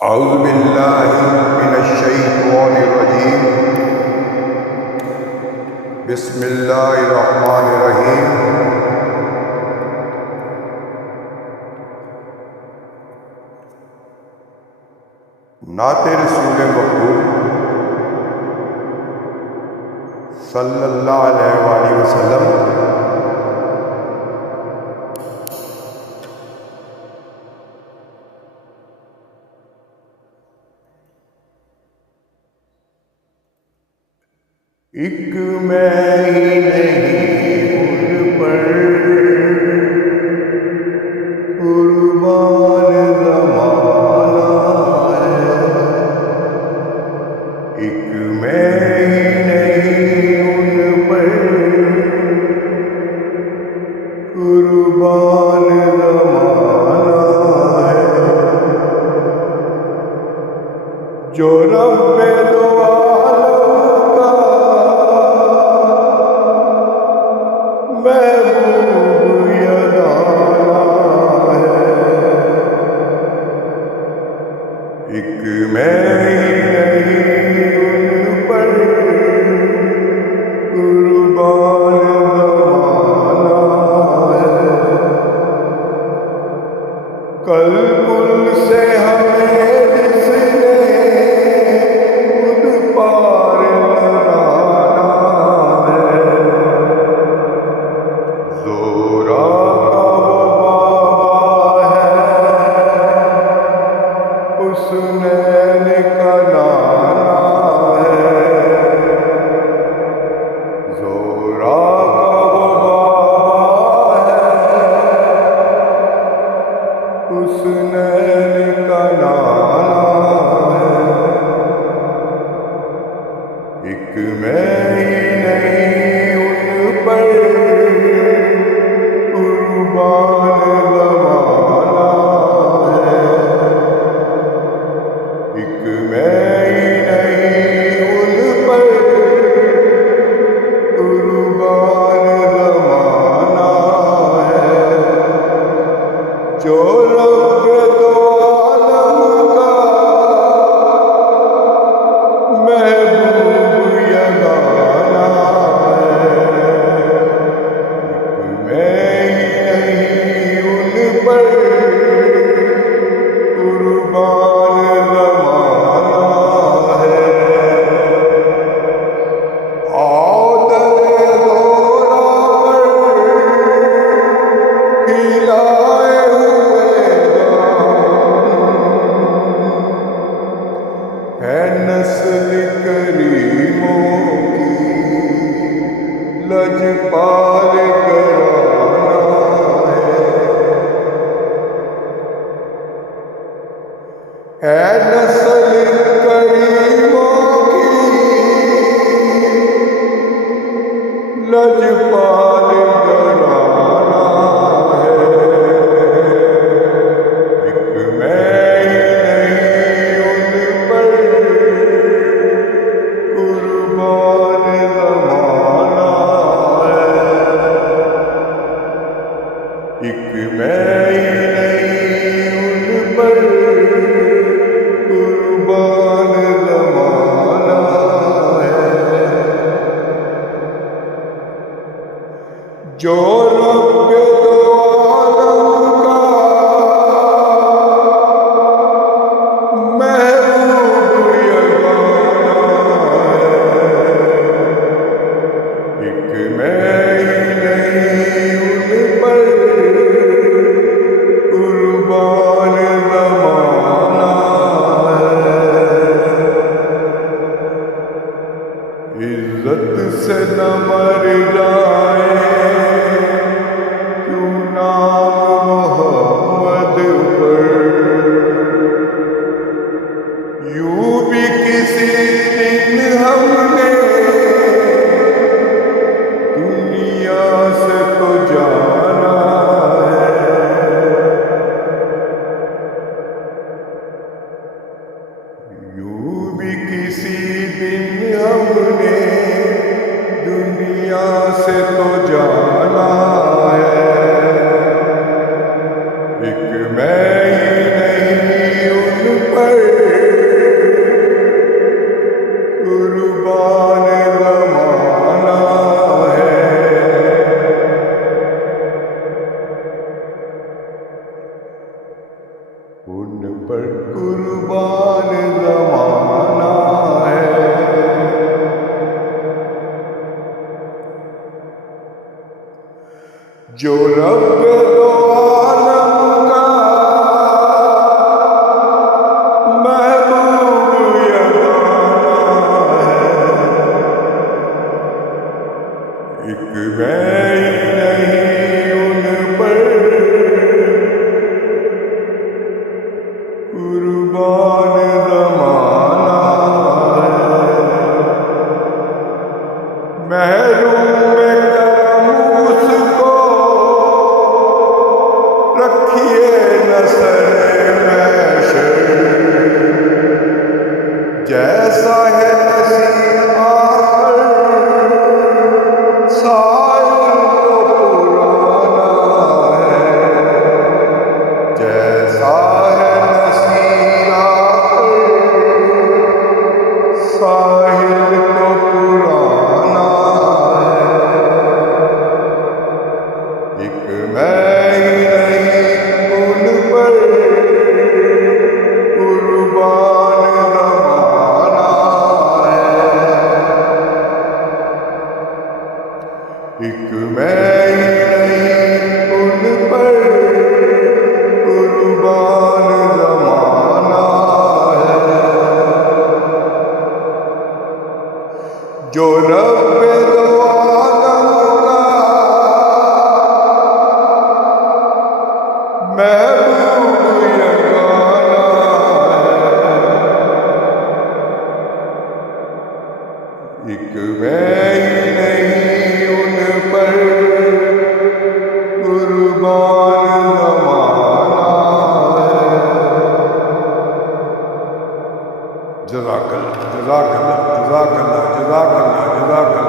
اعوذ باللہ من الشیطان الرجیم بسم اللہ الرحمن الرحیم نعت رسول مقبول صلی اللہ علیہ وآلہ وسلم۔ ایک میں ہی نہیں ان پر قربان زمانہ ہے، ایک میں ہی نہیں ان پر قربان زمانہ ہے، جو رب دو محبوب یگانہ ہے، ایک میں ہی نہیں ان پر قربان زمانہ ہے، کل کل سے ہمیں جس نے خود پار لگانا ہے، زورا کا وہ بابا ہے، حسنین کا نانا ہے، زورا کا وہ بابا ہے، حسنین کا نانا ہے، ایک میں ہی نہیں ان پر قربان زمانہ ہے، ایک میں ہی نہیں ان پر قربان زمانہ ہے، جو رب دو عالم کا محبوب یگانہ ہے، ایک میں ہی نہیں ان پر قربان زمانہ ہے، آدر دورہ پر ہلائے ہوئے ہے نسل کریموں کی لجپال گرانا ہے نسل کریموں کی لجپال گرانا ہے، ایک میں ہی نہیں ان پر قربان زمانہ ہے، ایک میں ہی نہیں ان پر قربان زمانہ ہے، جو رب دو عالم کا محبوب یگانہ ہے، ایک میں ہی نہیں ان پر قربان زمانہ ہے، عزت سے نہ مر جائے کیوں نام محمد پر، یوں بھی کسی دن ہم نے دنیا سے تو جانا ہے، یوں بھی کسی دن ہم نے دنیا سے تو جانا ہے، ایک میں ہی نہیں ان پر پر قربان زمانہ ہے، ان پر قربان زمانہ ہے، جو رب دو عالم کا محبوب یگانہ ہے، ایک میں ہی نہیں ان پر قربان زمانہ ہے، محروم کرم اس کو رکھیے نسل محشر، جیسا ہے نصیب آخر سائل تو پرانا ہے، جیسا ہے نصیب آخر سائل تو پرانا ہے، ایک میں ہی نہیں ان پر قربان زمانہ ہے، ایک میں ہی نہیں ان پر قربان زمانہ ہے، جو رب دو عالم کا محبوب یگانہ ہے، ایک میں ہی نہیں ان پر قربان زمانہ ہے۔ جزاک اللہ، جزاک اللہ، جزاک اللہ، جزاک اللہ، جزاک اللہ۔